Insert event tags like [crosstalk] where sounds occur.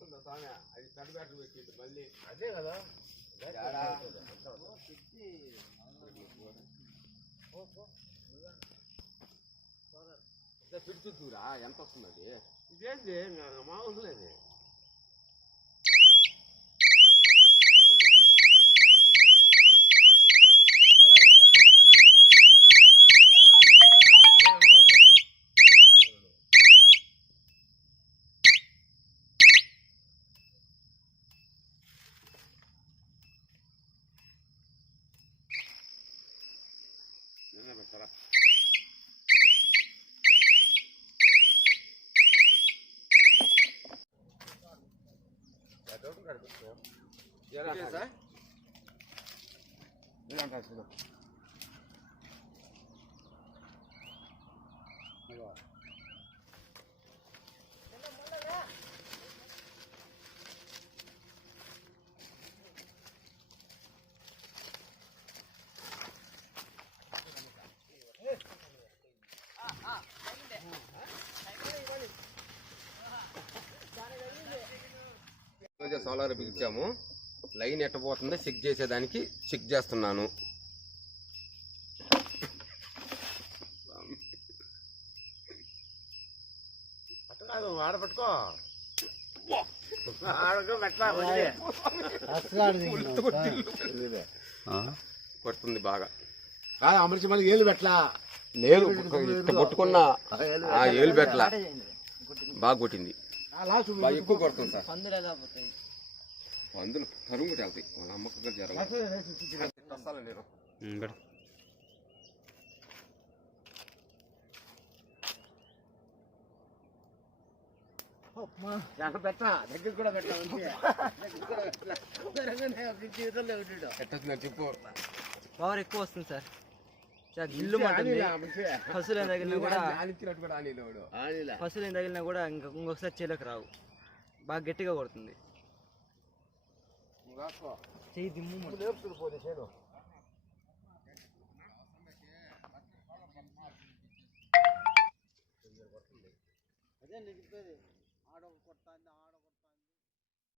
వస్తుందా స్వామి? అది పెద్ద బ్యాటరీ పెట్టింది మళ్ళీ. అదే కదా. పిడిచి చూరా ఎంత వస్తుంది అది? నాకు మామూలు లేదు Ya, Yara kesa? Yara kesa. Yara kesa. రోజు సోలార్ బిగించాము లైన్ ఎట్టబోతుందో చెక్ చేసేదానికి చెక్ చేస్తున్నాను. ఆడపట్టుకో [laughs] పడుతుంది బాగా. అమర్చి మళ్ళీ ఏళ్ళు పెట్టలా? లేదు ఇట్ట కొట్టుకున్నా ఆ ఏలు పెట్టలా. బాగా కొట్టింది. బాగా ఎక్కువ కొడుతుంది సార్ పందులు తరుము కూడా వెళ్తాయి వాళ్ళ అమ్మకు జరగదు నేను పెట్టా దగ్గర కూడా పెట్టా జీవితంలో ఎట్టొచ్చిందని చెప్పు పవర్ ఎక్కువ వస్తుంది సార్ గిల్లు పశువులు ఏం తగిలినా కూడా పశువులు ఏం తగిలినా కూడా ఇంకా ఇంకొకసారి చేలోకి రావు. బాగా గట్టిగా కొడుతుంది. చెయ్యి దిమ్ము అదే నీకు చెప్పేది ఆడ కొడతా ఆడ